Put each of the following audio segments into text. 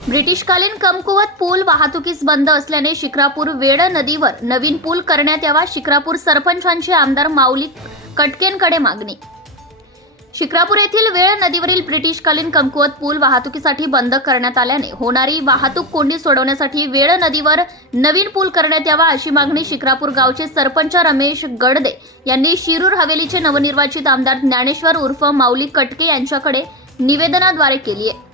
ब्रिटिशकालीन कमकुवत पूल वाहतुकीस बंद असल्याने शिक्रापूर वेड नदीवर नवीन पूल करण्यात यावा शिक्रापूर सरपंचांची आमदार माऊली कटकेंकडे मागणी शिक्रापूर येथील वेळ नदीवरील ब्रिटिशकालीन कमकुवत पूल वाहतुकीसाठी बंद करण्यात आल्याने होणारी वाहतूक कोंडी सोडवण्यासाठी वेळ नदीवर नवीन पूल करण्यात यावा अशी मागणी शिक्रापूर गावचे सरपंच रमेश गडदे यांनी शिरूर हवेलीचे नवनिर्वाचित आमदार ज्ञानेश्वर उर्फ माऊली कटके यांच्याकडे निवेदनाद्वारे केली आहे.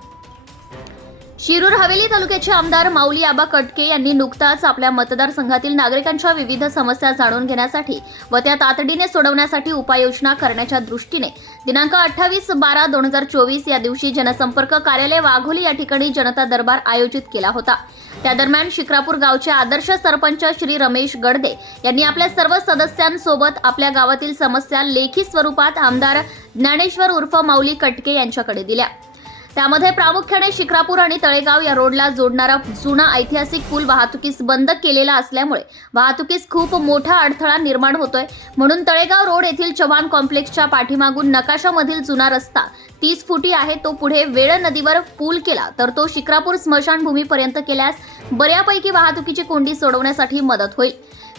शिरूर हवेली तालुक्याचे आमदार माऊली आबा कटके यांनी नुकताच आपल्या मतदारसंघातील नागरिकांच्या विविध समस्या जाणून घेण्यासाठी व त्या तातडीने सोडवण्यासाठी उपाययोजना करण्याच्या दृष्टीने दिनांक अठ्ठावीस बारा दोन हजार चोवीस या दिवशी जनसंपर्क कार्यालय वाघोली या ठिकाणी जनता दरबार आयोजित केला होता. त्या दरम्यान शिक्रापूर गावचे आदर्श सरपंच श्री रमेश गडदे यांनी आपल्या सर्व सदस्यांसोबत आपल्या गावातील समस्या लेखी स्वरूपात आमदार ज्ञानेश्वर उर्फ माऊली कटके यांच्याकडे दिल्या. त्यामध्ये प्रामुख्याने शिक्रापूर आणि तळेगाव या रोडला जोडणारा जुना ऐतिहासिक पूल वाहतुकीस बंद केलेला असल्यामुळे वाहतुकीस खूप मोठा अडथळा निर्माण होतोय. म्हणून तळेगाव रोड येथील चव्हाण कॉम्प्लेक्सच्या पाठीमागून नकाशामधील जुना रस्ता तीस फुटी आहे तो पुढे वेळ नदीवर पूल केला तर तो शिक्रापूर स्मशानभूमीपर्यंत केल्यास बऱ्यापैकी वाहतुकीची कोंडी सोडवण्यासाठी मदत होईल.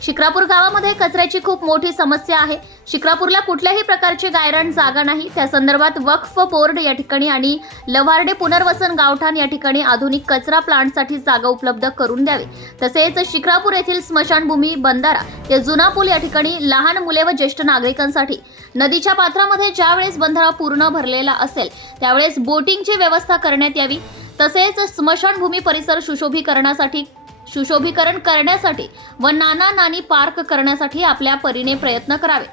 शिक्रापूर गावामध्ये कचऱ्याची खूप मोठी समस्या आहे. शिक्रापूरला कुठल्याही प्रकारची गायरान जागा नाही. त्या संदर्भात वक्फ बोर्ड या ठिकाणी आणि लव्हार्डे पुनर्वसन गावठाण या ठिकाणी आधुनिक कचरा प्लांटसाठी जागा उपलब्ध करून द्यावी. तसेच शिक्रापूर येथील स्मशानभूमी बंधारा ते जुना पूल या ठिकाणी लहान मुले व ज्येष्ठ नागरिकांसाठी नदीच्या पात्रामध्ये ज्यावेळेस बंधारा पूर्ण भरलेला असेल त्यावेळेस बोटिंगची व्यवस्था करण्यात यावी. तसेच स्मशानभूमी परिसर सुशोभीकरणासाठी सुशोभीकरण करण्यासाठी व नाना नानी पार्क करण्यासाठी आपल्या परीने प्रयत्न करावे.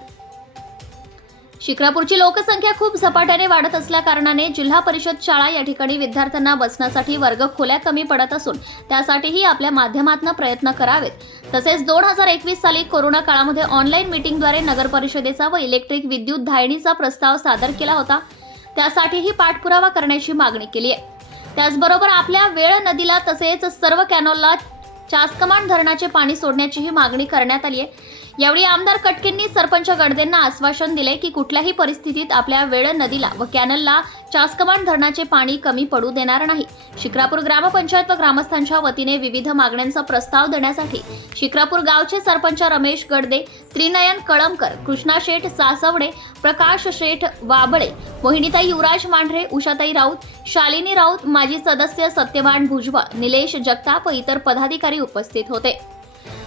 शिक्रापूरची लोकसंख्या खूप झपाट्याने वाढत असल्या कारणाने जिल्हा परिषद शाळा या ठिकाणी विद्यार्थ्यांना बसण्यासाठी वर्ग खोल्या कमी पडत असून त्यासाठीही आपल्या माध्यमातून प्रयत्न करावेत. तसेच दोन हजार एकवीस साली कोरोना काळामध्ये ऑनलाईन मीटिंगद्वारे नगर परिषदेचा व इलेक्ट्रिक विद्युत धायणीचा प्रस्ताव सादर केला होता. त्यासाठीही पाठपुरावा करण्याची मागणी केली आहे. त्याचबरोबर आपल्या वेळ नदीला तसेच सर्व कॅनॉलला चासकमान धरणाचे पाणी सोडण्याचीही मागणी करण्यात आली आहे. यावेळी आमदार कटकेंनी सरपंच गडदेंना आश्वासन दिले की कुठल्याही परिस्थितीत आपल्या वेळ नदीला व कॅनलला चासकमान धरणाचे पाणी कमी पडू देणार नाही. शिक्रापूर ग्रामपंचायत व ग्रामस्थांच्या वतीने विविध मागण्यांचा प्रस्ताव देण्यासाठी शिक्रापूर गावचे सरपंच रमेश गडदे त्रिनयन कळमकर कृष्णा शेठ सासवडे प्रकाश शेठ वाबळे मोहिनीताई युवराज मांढरे उषाताई राऊत शालिनी राऊत माजी सदस्य सत्यवान भुजबळ निलेश जगताप इतर पदाधिकारी उपस्थित होते.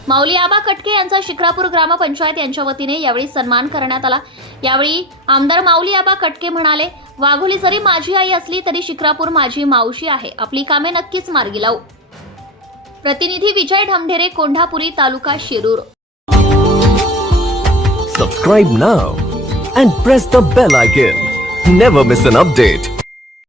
माऊली आबा कटके यांचा शिखरापूर ग्रामपंचायत यांच्या वतीने यावेळी सन्मान करण्यात आला. यावेळी आमदार माऊली आबा कटके म्हणाले वाघोली जरी माझी आई असली तरी शिखरापूर माझी मावशी आहे. आपली कामे नक्कीच मार्गी लावू. प्रतिनिधी Vijay Dhamdhere Kondhapuri taluka Shirur. Subscribe now and press the bell icon never miss an update